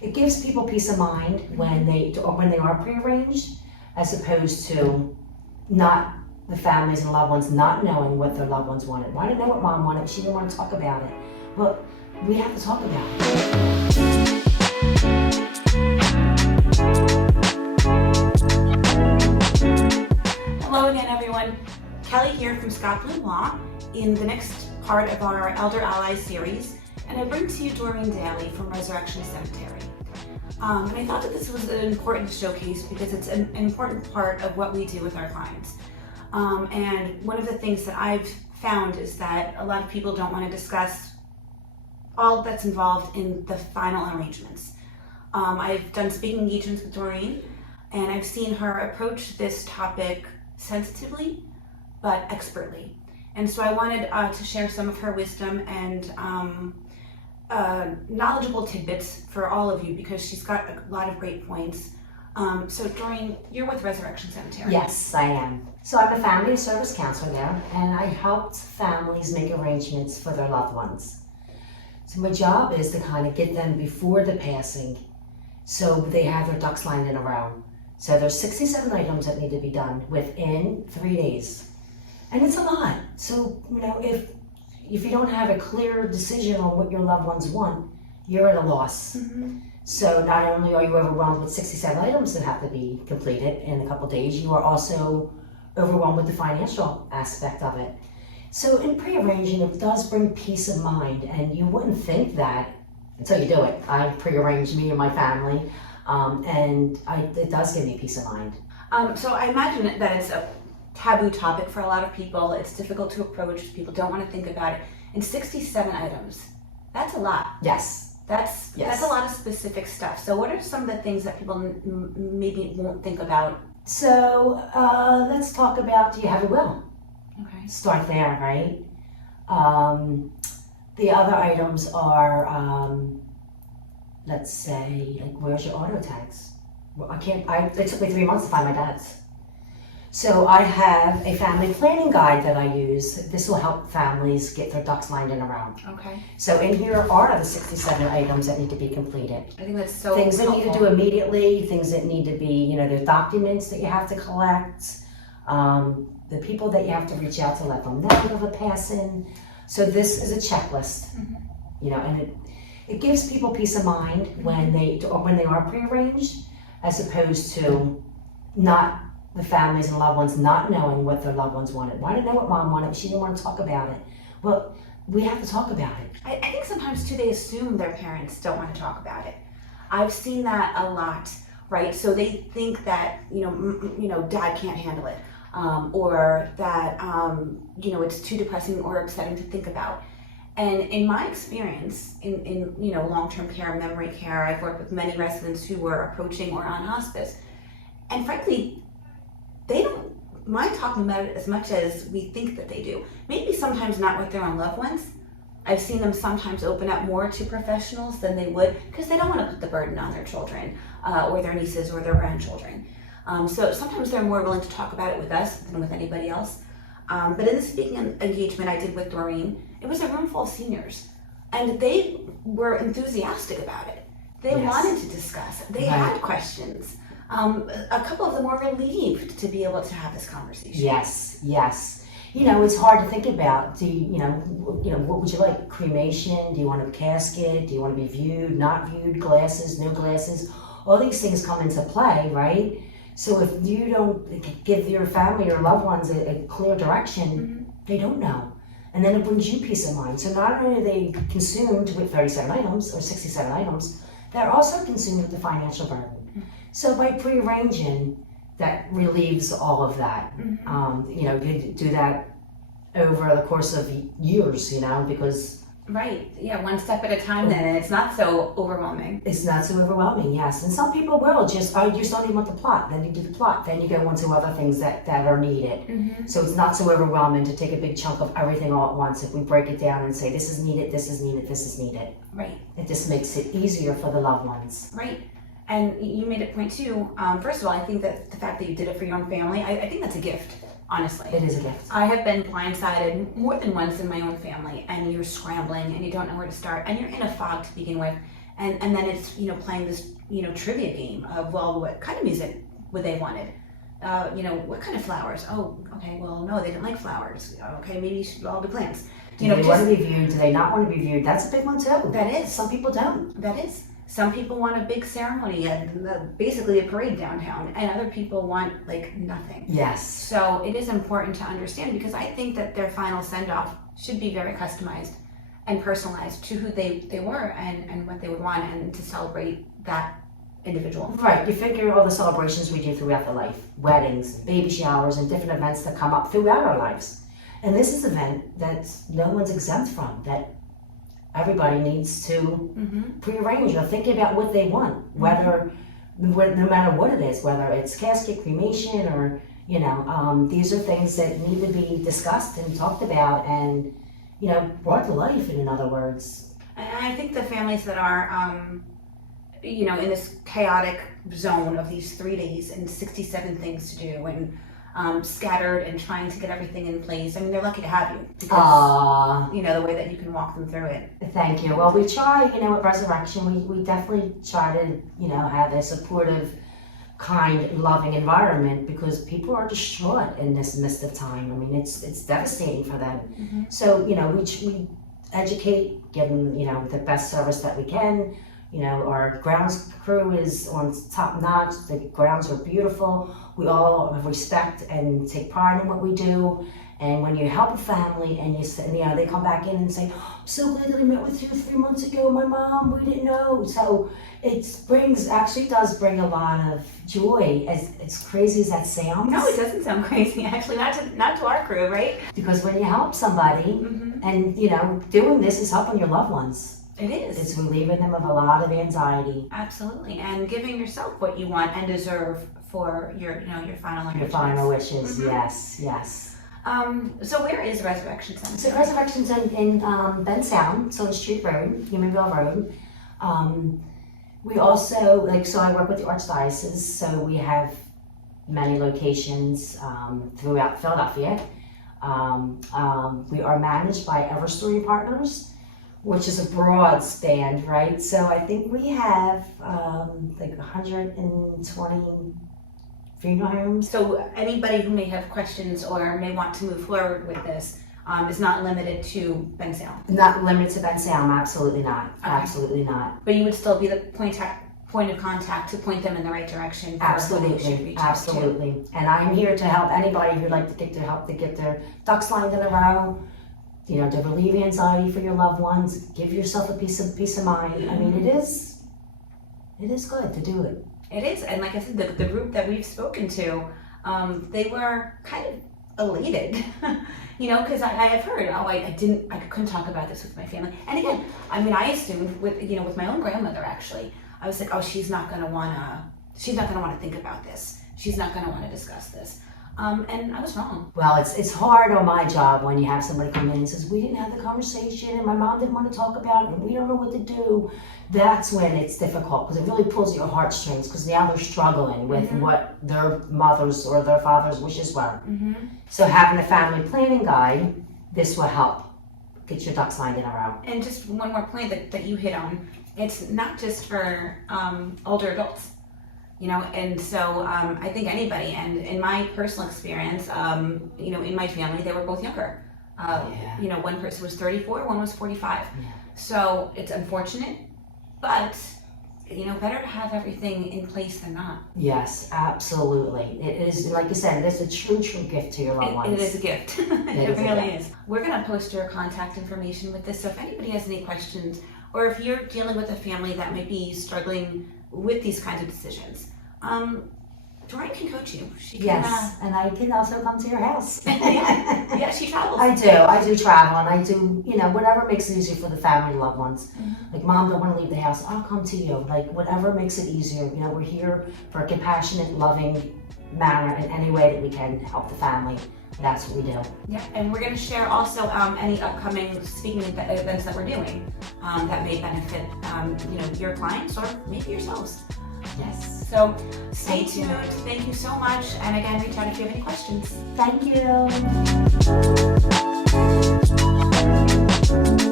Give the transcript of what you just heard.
it gives people peace of mind when they are prearranged, as opposed to not the families and loved ones not knowing what their loved ones wanted. Well, I didn't know what mom wanted, she didn't want to talk about it. Well, we have to talk about it. Hello again, everyone. Kelly here from 𝐂𝐨𝐧𝐭𝐚𝐜 in the next part of our Elder Allies series, and I bring to you Doreen Daley from Resurrection Cemetery. And I thought that this was an important showcase because it's an important part of what we do with our clients. And one of the things that I've found is that a lot of people don't want to discuss all that's involved in the final arrangements. I've done speaking engagements with Doreen, and I've seen her approach this topic sensitively but expertly. And so I wanted to share some of her wisdom and knowledgeable tidbits for all of you, because she's got a lot of great points. So Doreen, you're with Resurrection Cemetery. Yes, I am. So I'm a family service counselor there, and I helped families make arrangements for their loved ones. So my job is to kind of get them before the passing, so they have their ducks lined in a row. So there's 67 items that need to be done within 3 days. And it's a lot. So, if you don't have a clear decision on what your loved ones want, you're at a loss. Mm-hmm. So not only are you overwhelmed with 67 items that have to be completed in a couple days, you are also overwhelmed with the financial aspect of it. So in pre-arranging, it does bring peace of mind, and you wouldn't think that until you do it. I pre-arranged me and my family, and it does give me peace of mind. So I imagine that it's a taboo topic for a lot of people. It's difficult to approach. People don't want to think about it. And 67 items, that's a lot. Yes. That's a lot of specific stuff. So what are some of the things that people maybe won't think about? So let's talk about, do you have a will? Okay. Start there, right? The other items are, let's say, like, where's your auto tags? Well, it took me 3 months to find my dad's. So I have a family planning guide that I use. This will help families get their ducks lined in a row. Okay. So in here are the 67 items that need to be completed. I think that's so things helpful. That need to do immediately, things that need to be, there's documents that you have to collect, the people that you have to reach out to let them know of a passing. So this is a checklist, mm-hmm. And it gives people peace of mind when they are prearranged, as opposed to not the families and loved ones not knowing what their loved ones wanted. Well, I didn't know what mom wanted, she didn't want to talk about it. Well, we have to talk about it. I think sometimes too they assume their parents don't want to talk about it. I've seen that a lot, right? So they think that dad can't handle it, or that it's too depressing or upsetting to think about. And in my experience in long-term care, memory care, I've worked with many residents who were approaching or on hospice, and frankly, they don't mind talking about it as much as we think that they do. Maybe sometimes not with their own loved ones. I've seen them sometimes open up more to professionals than they would, because they don't want to put the burden on their children or their nieces or their grandchildren. So sometimes they're more willing to talk about it with us than with anybody else. But in the speaking engagement I did with Doreen, it was a room full of seniors, and they were enthusiastic about it. They wanted to discuss. They had questions. A couple of them were relieved to be able to have this conversation. Yes. It's hard to think about. What would you like? Cremation? Do you want a casket? Do you want to be viewed, not viewed, glasses, no glasses? All these things come into play, right? So if you don't give your family or loved ones a clear direction, mm-hmm. they don't know. And then it brings you peace of mind. So not only are they consumed with 37 items or 67 items, they're also consumed with the financial burden. So by pre-arranging, that relieves all of that. Mm-hmm. You do that over the course of years, because... Right, yeah, one step at a time then, and it's not so overwhelming. It's not so overwhelming, yes. And some people will just starting with the plot, then you do the plot, then you go on to other things that are needed. Mm-hmm. So it's not so overwhelming to take a big chunk of everything all at once if we break it down and say, this is needed, this is needed, this is needed. Right. It just makes it easier for the loved ones. Right. And you made a point too. First of all, I think that the fact that you did it for your own family, I think that's a gift, honestly. It is a gift. I have been blindsided more than once in my own family, and you're scrambling and you don't know where to start, and you're in a fog to begin with, And then it's, playing this, trivia game of, well, what kind of music would they wanted? What kind of flowers? Oh, okay, well, no, they didn't like flowers. Okay, maybe it should all be plants. Do they want to be viewed? Do they not want to be viewed? That's a big one too. That is. Some people don't. That is. Some people want a big ceremony and basically a parade downtown, and other people want like nothing. Yes. So it is important to understand, because I think that their final send-off should be very customized and personalized to who they were and what they would want, and to celebrate that individual. Right. You figure all the celebrations we do throughout the life, weddings, baby showers, and different events that come up throughout our lives. And this is an event that no one's exempt from, that everybody needs to prearrange or think about what they want, no matter what it is, whether it's casket, cremation, or, these are things that need to be discussed and talked about and, brought to life, in other words. And I think the families that are, in this chaotic zone of these 3 days and 67 things to do and scattered and trying to get everything in place, I mean, they're lucky to have you. Because, the way that you can walk them through it. Thank you. Well, we try, at Resurrection, we definitely try to, have a supportive, kind, loving environment, because people are distraught in this midst of time. I mean, it's devastating for them. So, we educate, give them, the best service that we can. Our grounds crew is on top notch. The grounds are beautiful. We all respect and take pride in what we do. And when you help a family and they come back in and say, "I'm so glad that I met with you 3 months ago. My mom, we didn't know." So it does bring a lot of joy. As crazy as that sounds. No, it doesn't sound crazy. Actually, not to our crew, right? Because when you help somebody, and doing this is helping your loved ones. It is. It's relieving them of a lot of anxiety. Absolutely, and giving yourself what you want and deserve for your final wishes. Your final wishes, yes. So where is Resurrection Center? So Resurrection's in Ben Sound, so Street Road, Humanville Road. We also, I work with the Archdiocese, so we have many locations throughout Philadelphia. We are managed by Everstory Partners, which is a broad span, right? So I think we have 120 funeral homes. So anybody who may have questions or may want to move forward with this is not limited to Ben Sound? Not limited to Ben Sound, absolutely not. Okay. Absolutely not. But you would still be the point of contact to point them in the right direction. Absolutely. And I'm here to help anybody who'd like to get their ducks lined in a row. To relieve anxiety for your loved ones, give yourself a peace of mind. I mean, it is good to do it. It is, and like I said, the group that we've spoken to, they were kind of elated, because I have heard, I couldn't talk about this with my family. And again, I mean, I assumed with my own grandmother, actually, I was like, oh, she's not gonna wanna think about this. She's not gonna wanna discuss this. And I was wrong. Well, it's hard on my job when you have somebody come in and says, "We didn't have the conversation, and my mom didn't want to talk about it, and we don't know what to do." That's when it's difficult, because it really pulls at your heartstrings, because now they're struggling with what their mother's or their father's wishes were. So having a family planning guide, this will help get your ducks lined in a row. And just one more point that you hit on, it's not just for older adults. And so I think anybody, and in my personal experience, in my family, they were both younger. One person was 34, one was 45. So it's unfortunate, but better to have everything in place than not. Yes, absolutely. It is, like you said, it is a true gift to your loved ones. It is a gift. It really is. We're going to post your contact information with this, so if anybody has any questions, or if you're dealing with a family that might be struggling with these kinds of decisions, Doreen can coach you. She can, and I can also come to your house. Yeah, she travels. I do travel, and I do, whatever makes it easier for the family and loved ones. Like, Mom don't want to leave the house, I'll come to you. Like, whatever makes it easier. We're here for a compassionate, loving manner in any way that we can help the family. That's what we do. Yeah, and we're going to share also any upcoming speaking events that we're doing that may benefit, your clients or maybe yourselves. Yes. So stay tuned. Thank you so much. And again, reach out if you have any questions. Thank you.